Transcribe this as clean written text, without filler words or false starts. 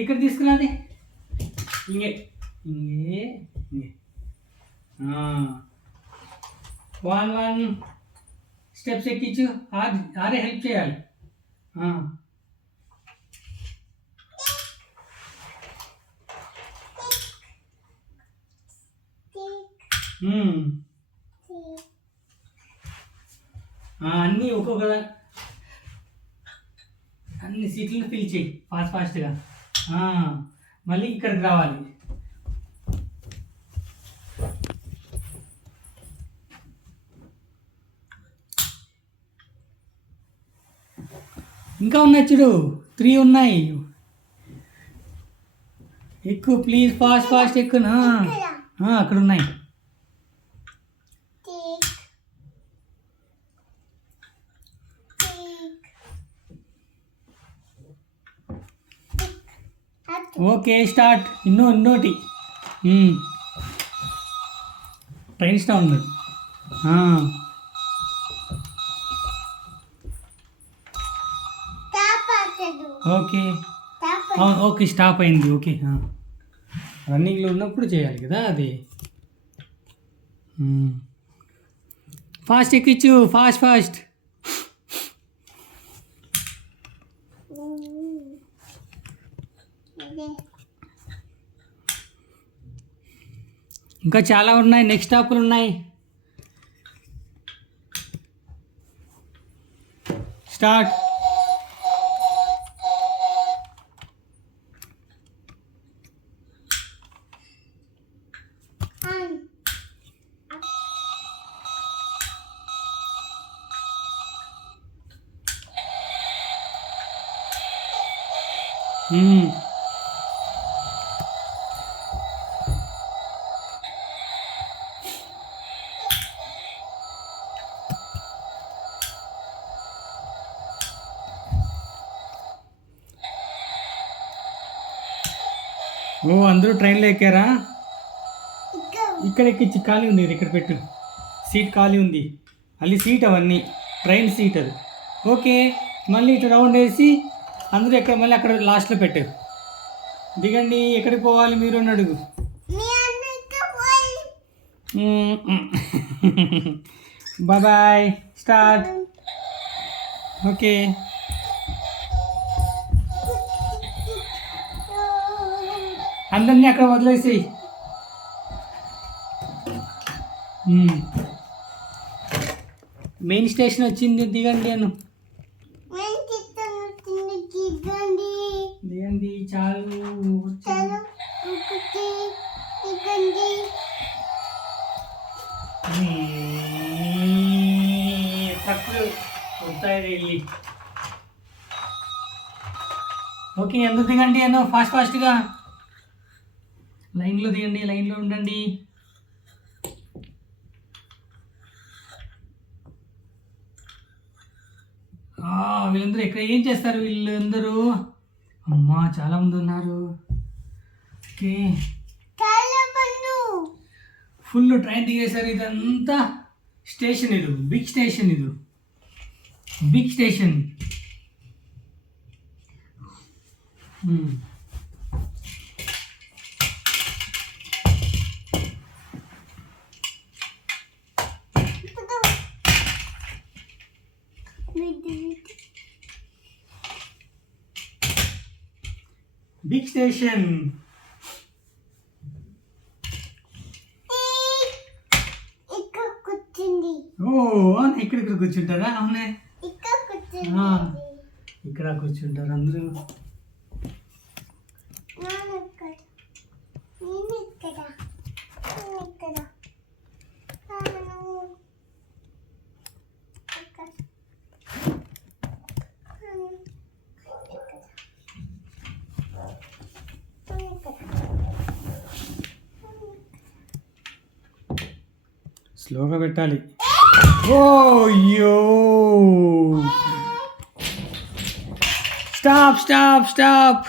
ఇక్కడ తీసుకురాది. ఇంగే ఇంగే ఇంగే 1 స్టెప్స్ ఎక్కించు. ఆరే హెల్ప్ చేయాలి. అన్నీ ఒక్కొక్క అన్ని సీట్లను ఫిల్ చేయి ఫాస్ట్గా. మళ్ళీ ఇక్కడికి రావాలి. ఇంకా ఉన్నాయి చూడు, 3 ఉన్నాయి. ఎక్కువ ప్లీజ్, ఫాస్ట్ ఎక్కువ. అక్కడ ఉన్నాయి. Okay start. ఇంకోటి ట్రైన్ స్టాప్ ఉంది. ఓకే ఓకే స్టాప్ అయింది. ఓకే రన్నింగ్లో ఉన్నప్పుడు చేయాలి కదా అది. ఫాస్ట్ ఎక్కించు, ఫాస్ట్. ఇంకా చాలా ఉన్నాయి, నెక్స్ట్ స్టాపులు ఉన్నాయి. స్టార్ట్. అందరూ ట్రైన్లో ఎక్కారా? ఇక్కడ ఎక్కించి ఖాళీ ఉంది, ఇక్కడ పెట్టు. సీట్ ఖాళీ ఉంది, మళ్ళీ సీట్ అవన్నీ ట్రైన్ సీట్ అది. ఓకే మళ్ళీ ఇటు రౌండ్ వేసి అందరూ ఎక్కడ మళ్ళీ అక్కడ లాస్ట్లో పెట్టు. దిగండి, ఎక్కడికి పోవాలి మీరు అని అడుగు. Bye start. ఓకే అందరినీ అక్కడ వదిలేసి మెయిన్ స్టేషన్ వచ్చింది, దిగండి అను. దిగండి చాలు. తక్కువ వెళ్ళి. ఓకే ఎందుకు దిగండి అను, ఫాస్ట్గా లైన్లో దిగండి, లైన్లో ఉండండి. వీళ్ళందరూ ఎక్కడ ఏం చేస్తారు వీళ్ళందరూ? అమ్మా చాలా మంది ఉన్నారు. ఓకే ఫుల్ ట్రైన్ దిగేశారు. ఇదంతా స్టేషన్, ఇది big station, big station. Big station. ఇక్కడ కూర్చుంటారా? అవునే ఇక్కడ కూర్చుంటారు అందరూ. స్లోగా పెట్టాలి. ఓయ్యో స్టాప్.